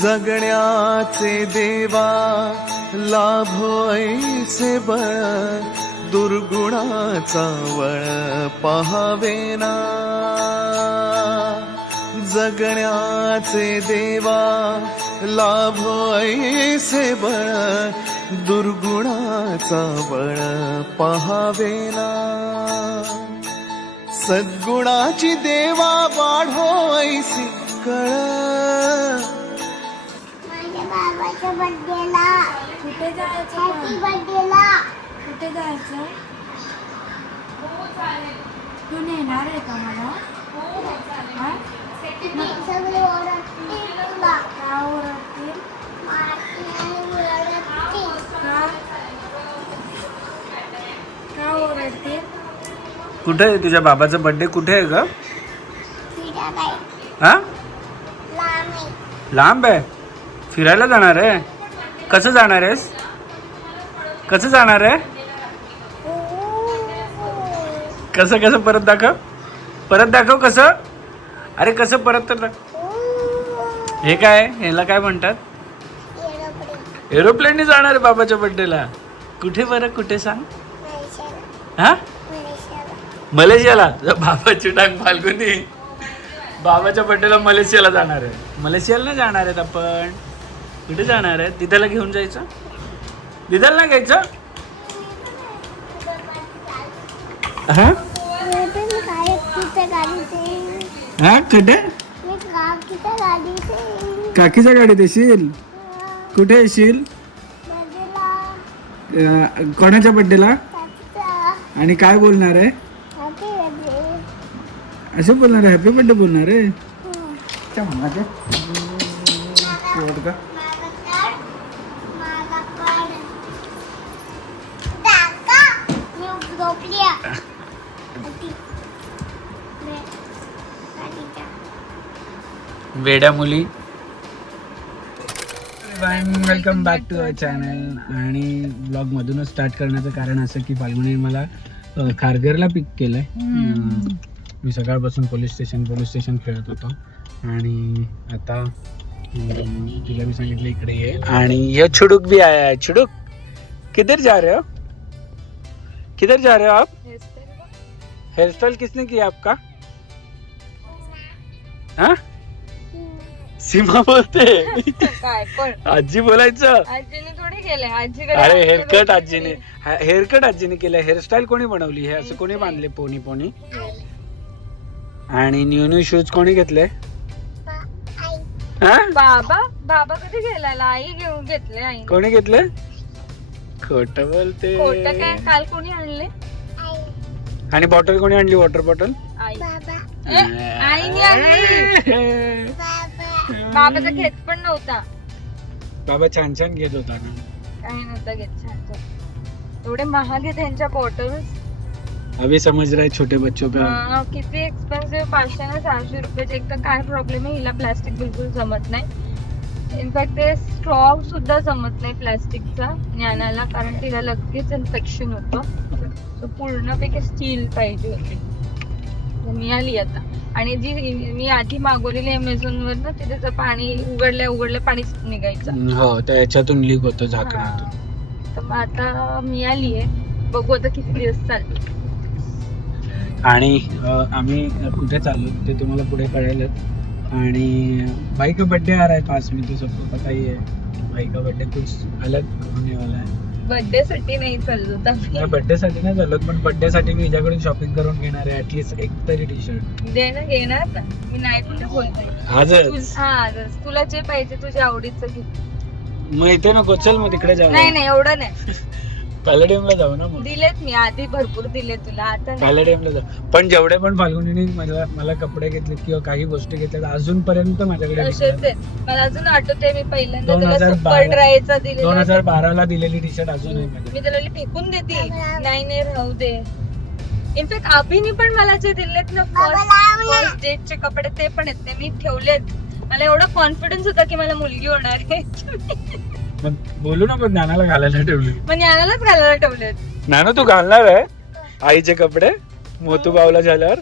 जगण्याचे देवा लाभो ऐसे बळ, दुर्गुणाचा वळ पहावेना. जगण्याचे देवा लाभो ऐसे बळ, दुर्गुणाचा बळ पहावेना. सद्गुणाची देवा वाढो ऐसी कळ. माझ्या बाबाच्या बर्थडेला कुठे जायचं? हॅपी बर्थडेला. कुठे जायचं? तू नेणार आहे का मला? हा? सगळे ओरडतील तुला. का ओरडतील? मारतील आणि ओरडतील. का ओरडतील? कुठे आहे तुझ्या बाबाचा बर्थडे? कुठे आहे ग? फिरा काय हा, लांब आहे. लांब आहे. फिरायला जाणार आहे? कसं जाणार आहेस? कसं जाणार आहे? कसं कसं परत दाखव, परत दाखव कसं. अरे कसं परत तर दाखव. हे काय, ह्याला काय म्हणतात? एरोप्लेन. एरोप्लेनने जाणार आहे बाबाच्या बर्थडेला? कुठे बरं, कुठे सांग. मलेशियाला. हा, मलेशियाला. मलेशियाला. बाबाची टांग फाल्गुनी बाबाच्या बर्थडेला मलेशियाला जाणार आहे. मलेशियाला नाही जाणार आहेत आपण. कुठे जाणार आहे? दिदाला घेऊन जायचं? दिदाला नाही घ्यायचं? हा मी पण काकीच्या गाडीत. हा, कुठे? मी काकीच्या गाडीत. काकीच्या गाडीत येशील? कुठे येशील? बर्थडेला कोणाच्या बर्थडेला? काकीचा. आणि काय बोलणार आहे? Happy birthday. असं बोलणार आहे? हॅपी बर्थडे बोलणार आहे? क्या म्हणणार ते? वेड्या मुली. Welcome back to our channel. आणि ब्लॉग मधूनच स्टार्ट करण्याचं कारण असं की फाल्गुनी मला खारघरला पिक केलंय. मी सकाळपासून पोलीस स्टेशन खेळत होतो आणि आता तिला मी सांगितलं इकडे ये. आणि ये छुडुक भी आया है. छुडुक किधर जा रहे हो? किधर जा रहे हो आप? हेयर स्टाइल किसने किया आपका? हाँ, सीमा बोलते. काय पण आजी बोलायचं. आजीने थोडी केलंय. आजीकडे अरे हेअरकट आजीने, हेअरकट आजीने केलं. हेअरस्टाईल कोणी बनवली? हे असं कोणी बांधले पोनी पोनी? आणि न्यू न्यू शूज कोणी घेतले? हा, बाबा. बाबा कधी गेला? आई घेऊन घेतले. आई कोणी घेतले? खोट बोलते. खोटं काय? काल कोणी आणले? आणि बॉटल कोणी आणली? वॉटर बॉटल आई. बाबा. आईने आणली. बाबाचा घेत पण नव्हता. बाबा छान छान घेत होता ना. काही नव्हता घेत. छान. एवढे महाग आहे त्यांच्या बॉटल्स. अभी समझ रहा है छोटे बच्चों का. किती एक्सपेन्सिव्ह. 500 ना 600 रुपयाचे. एक तर काय प्रॉब्लेम आहे, हिला प्लास्टिक बिलकुल जमत नाही. इनफॅक्ट ते स्ट्रॉ सुद्धा जमत नाही प्लास्टिकचा ज्ञानाला, कारण तिला लगेच इन्फेक्शन होतं. पूर्णपैकी स्टील पाहिजे होती. मिळाली आता. आणि जी मी आधी मागवलेली अमेझॉन वर ना, ते त्याचं पाणी उघडल्या पाणीच निघायचं. हो, तर याच्यातून लीक होतं झाकणातून. तर मग आता मिळाली आहे. बघू आता किती दिवस चालते. आणि आम्ही कुठे चाललो ते तुम्हाला पुढे कळेलच. आणि भाई का बर्थडे आ रहा है पास में, तो सबको पता ही है. भाई का बर्थडे कुछ अलग होने वाला है. बर्थडे साठी नाही चाललो तर बर्थडे साठी नाही चालत, पण बर्थडे साठी मी हिच्याकडून शॉपिंग करून घेणार आहे. ऍटलीस्ट एक तरी टी शर्ट देणं घेणार ना. मी नाही कुठे बोलतोय. आजच. हा, आजच. तुला जे पाहिजे तुझ्या आवडीचं घे. मग इथे नको, चल मग तिकडे जाऊ. नाही एवढं नाही. पॅलेडियमला जाऊ ना मग. दिलेत मी आधी, भरपूर दिले तुला. आता नाही. पॅलेडियमला जाऊ. पण जेवढे पण फाल्गुनीने मला कपडे घेतलेत किंवा काही गोष्टी घेतल्यात अजूनपर्यंत माझ्याकडे असेच आहेत. मला अजून आठवते मी पहिल्यांदा तुला 2012 सुपर ड्रायचा दिलेला. 2012 दिलेली टी शर्ट अजून आहे मी त्याला फेकून देते. नाही राहू दे. इनफॅक्ट अभिनी पण मला जे दिलेत ना फर्स्ट डेटचे कपडे, ते पण आहेत. ते मी ठेवलेत. मला एवढा कॉन्फिडन्स होता की मला मुलगी होणार आहे. मग बोलू ना, पण नानाला घालायला ठेवली. मग ज्ञानालाच घालायला ठेवलेत. नाना तू घालणार आहे आईचे कपडे? मोठू बावला झाल्यावर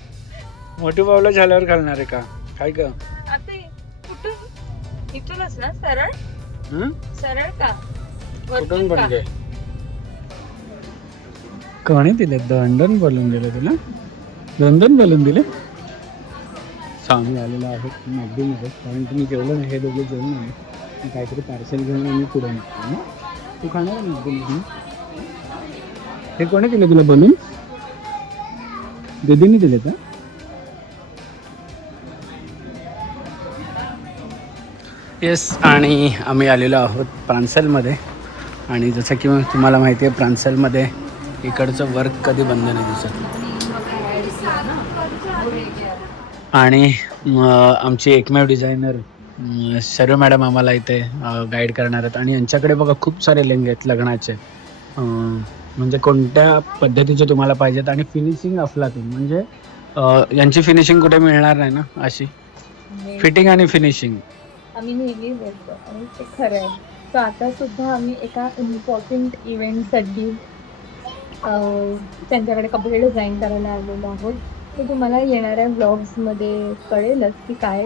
घालणार आहे का? काय ग? आता कुठं? इथूनच असंच ना सरळ हं? सरळ का कुठून वरतून का? बनले कोणी दिले 2 बलून दिले तुला 2 बलून दिले आम्ही आलेलो आहोत मॅगडीमध्ये कारण तुम्ही जेवलं नाही हे दोघे जेवण नाही मी काहीतरी पार्सल घेऊन आम्ही पुढे निघतो ना तू खाणार आहे मॅगडीमध्ये हे कोणी दिले तुला बनून दीदीने दिले का येस आणि आम्ही आलेलो आहोत प्रांसलमध्ये आणि जसं की तुम्हाला माहिती आहे प्रांसलमध्ये इकडचं वर्क कधी बंद नाही दिसत आणि आमची एकमेव डिझायनर सर्व मॅडम आम्हाला इथे गाईड करणार आहेत आणि यांच्याकडे बघा खूप सारे लेंगे आहेत लग्नाचे म्हणजे कोणत्या पद्धतीचे तुम्हाला पाहिजेत आणि फिनिशिंग अफलातून म्हणजे यांची फिनिशिंग कुठे मिळणार नाही ना अशी फिटिंग आणि फिनिशिंग आम्ही नेहमी बोलतो आणि ते खरं आहे तर आता सुद्धा आम्ही एका इम्पॉर्टंट इव्हेंटसाठी त्यांच्याकडे कपडे डिझाईन करायला आलेलो आहोत ते तुम्हाला येणाऱ्या ब्लॉग्समध्ये कळेलच की काय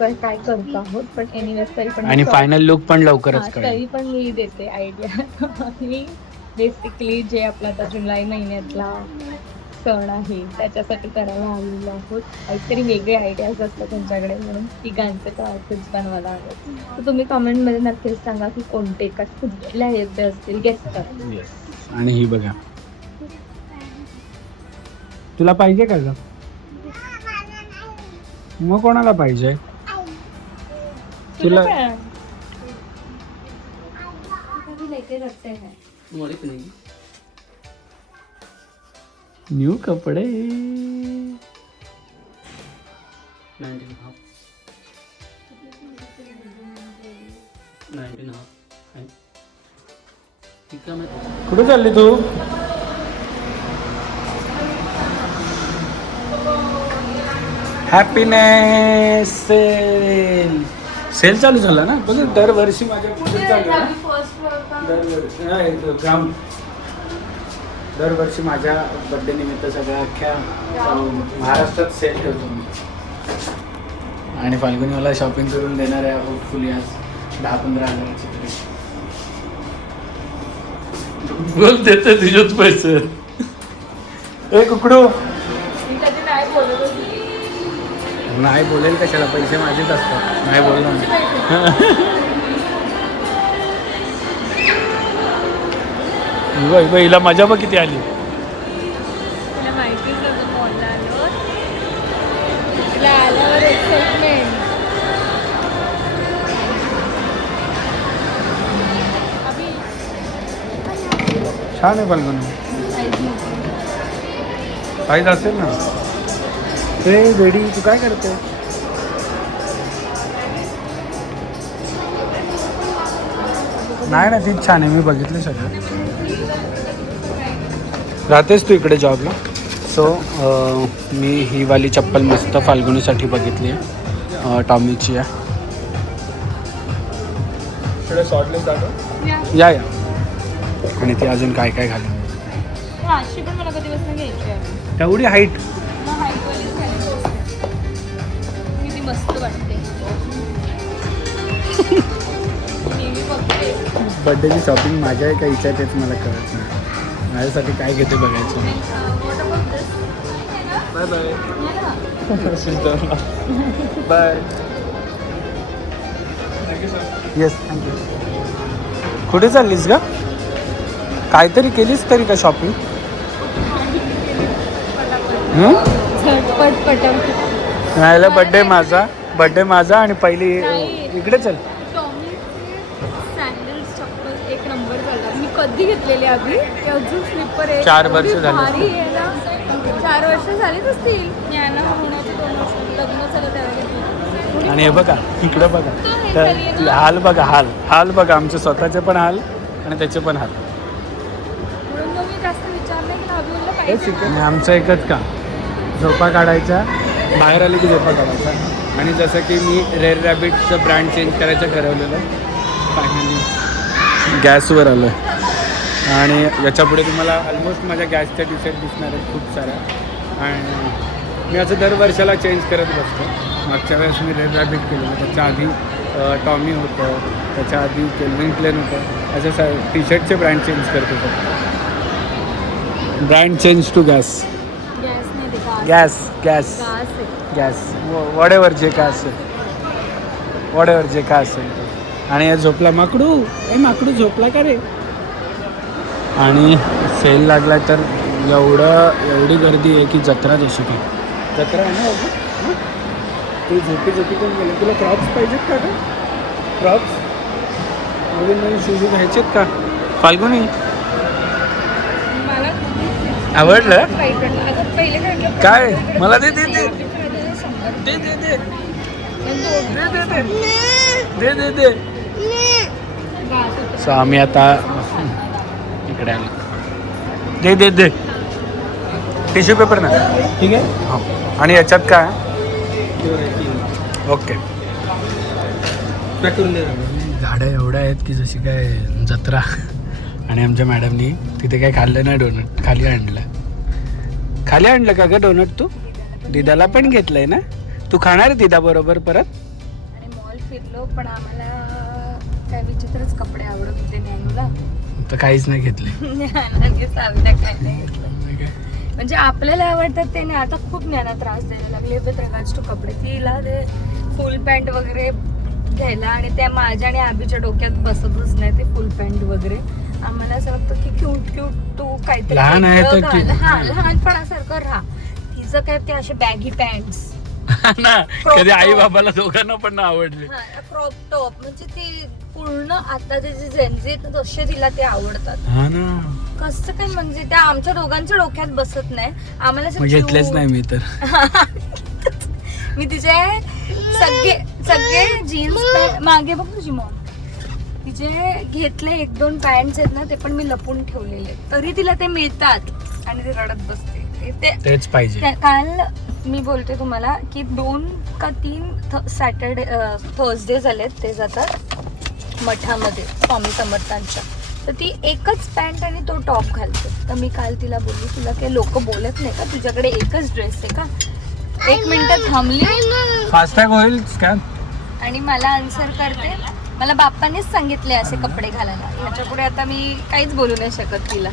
काय करतो आहोत पण एनिवेज तरी पण आणि फायनल लुक पण लवकरच तरी कळेल पण मी देते आयडिया मी बेसिकली जे आपला आता जुलै महिन्यातला सण आहे त्याच्यासाठी करायला आलेलो आहोत काहीतरी वेगळे आयडियाज असतात त्यांच्याकडे म्हणून तिघांचे तर आउटफिट्स बनवायला हवेत तर तुम्ही कमेंटमध्ये नक्कीच सांगा की कोणते कुठल्या येते असतील गेस्ट करा येस आणि ही बघा तुला पाहिजे का ग मग कोणाला पाहिजे तुला न्यू कपडे कुठे चालली तू हॅपीनेस सेल सेल चालू झाला ना बघ दरवर्षी माझ्या पुढे चालू आहे दरवर्षी माझ्या बर्थडे निमित्त सगळ्या अख्ख्या महाराष्ट्रात सेल ठेवतो मी आणि फाल्गुनी मला शॉपिंग करून देणार आहे होपफुली आज 10-15 हजाराची तरी बोल देते तुझ्याच पैसे ए कुकडू नाही बोलेल कशाला पैसे माझेच असतात नाही बोलणार हिला मजा बघ किती आली तुला माहिती नव्हतं मॉलला आलो तिला आल्यावर एक्साइटमेंट छान आहे फाल्गुनी साईज असेल ना ते वेडी तू काय करते नाही ना तीच छान आहे मी बघितले सगळं राहतेस तू इकडे जॉबला सो मी ही वाली चप्पल मस्त फाल्गुनीसाठी बघितली आहे टॉमीची आहे या या आणि ती अजून काय काय घालून अशी पण मला कधीपासून घ्यायची आहे तेवढी हाईट किती मस्त वाटते नेहमी बघते बड्डेची शॉपिंग माझ्या आहे का हिच्या तेच मला कळत नाही माझ्यासाठी काय घेते बघायचं bye bye bye yes thank you कुठे चाललीस का काहीतरी केलीस तरी का शॉपिंग झटपट पटपट राहिला बड्डे माझा आणि पहिली इकडे चल सँडल्स चप्पल एक नंबर झाला मी कधी घेतलेली आधी ते अजून स्लीपर आहे 4 वर्ष झाली. भारी आहे ना 4 वर्ष झालीच असतील यानं होण्याचे 2 वर्ष लग्न झालं त्यावेळी आणि हे बघा इकडे बघा तर हाल बघा हाल बघा आमचे स्वतःचे पण हाल आणि त्याचे पण हाल म्हणून मग मी जास्त विचार नाही केला अभिला पाहिजे आणि आमचं एकच का झोपा काढायच्या बाहेर आली की झोपा काढायचा आणि जसं की मी रेड रॅबिटचं ब्रँड चेंज करायचं ठरवलेलं फायनली गॅसवर आलो आहे आणि याच्यापुढे तुम्हाला ऑलमोस्ट माझ्या गॅसच्या टी शर्ट दिसणार आहेत खूप साऱ्या आणि मी असं दर वर्षाला चेंज करत बसतो मागच्या वेळेस मी रेड रॅबिट केलेलं त्याच्या आधी टॉमी होतं, त्याच्या आधी केल्विन क्लेन होतं. असे टी शर्टचे ब्रँड चेंज करतो फक्त. Brand change to gas. Gas gas gas वॉडेवर जे काय असेल, वॉडेवर जे काय असेल. आणि या झोपला माकडू. माकडू झोपला का रे. आणि सेल लागला तर एवढी गर्दी आहे की जत्रा जशी काय. जत्रा आहे ना बाबा. तू झोपी पण गेले. तुला क्रॉप्स पाहिजेत का गं? क्रॉप्स नवीन शूज घ्यायचेत का फाल्गुनी? आवडलं काय? मला दे दे दे दे दे दे दे दे दे. सो आम्ही आता इकडे आलो. दे दे दे टिश्यू पेपर ना. ठीक आहे. हां. आणि याच्यात काय? ओके. गाड्या एवढ्या आहेत की जशी काय जत्रा. आणि आमच्या मॅडमनी तिथे काय खाल्लं नाही. डोनट खाली आणलं का ग डोनट? तू दिदाला पण घेतलंय ना? तू खाणार दिदा बरोबर परत? आणि मॉल फिरलो पण आम्हाला काय विचित्रच कपडे आवडत होते ज्ञानूला. तर काहीच नाही घेतले. सावीला काय नाही घेतलं. म्हणजे आपल्याला आवडतात ते नाही. आता खूप ज्ञाना त्रास द्यायला लागले विथ रिगार्ड्स टू कपडे. तिला ते फुल पॅन्ट वगैरे घ्यायला आणि त्या माझ्या आणि आबीच्या डोक्यात बसतच नाही ते फुल पॅन्ट वगैरे. आम्हाला असं वाटतं की क्यूट तू काहीतरी लहान आहे तर लहानपणासारखं राहा. तिचं काय ते असे बॅगी पॅन्ट्स ना. कधी आई बाबाला दोघांना पण ना आवडले. क्रॉप टॉप म्हणजे ते पूर्ण आता जे जेन्झी तसे तिला ते आवडतात. हा ना. कसं काय म्हणजे त्या आमच्या दोघांच्या डोक्यात बसत नाही. आम्हाला घेतलेच नाही मी तर. मी तिचे सगळे जीन्स मागे बघ तुझी मॉम तिचे घेतले 1-2 पॅन्ट्स आहेत ना ते पण मी लपून ठेवलेले तरी तिला ते मिळतात आणि ती रडत बसते. तेच पाहिजे. काल मी बोलते तुम्हाला की 2 का 3 सॅटर्डे थर्सडे झालेत ते जातात मठामध्ये स्वामी समर्थांच्या. तर ती एकच पॅन्ट आणि तो टॉप घालते. तर मी काल तिला बोलली तुला काही लोक बोलत नाही का तुझ्याकडे एकच ड्रेस आहे का? 1 मिनिट थांबली. फास्टॅग होईल स्कॅन. आणि मला आन्सर करते मला बाप्पानेच सांगितले असे कपडे घालायला. ह्याच्या पुढे आता मी काहीच बोलू नाही शकत तिला.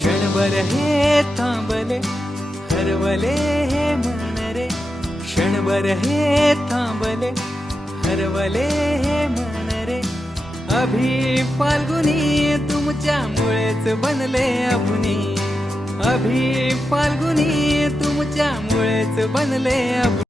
क्षणभर हे थांबले हरवले हे मन रे. क्षणभर हे थांबले हरवले हे मन रे. अभि फाल्गुनी तुमच्यामुळेच बनले अभुनी. अभि फाल्गुनी तुमच्यामुळेच बनले अभुनी.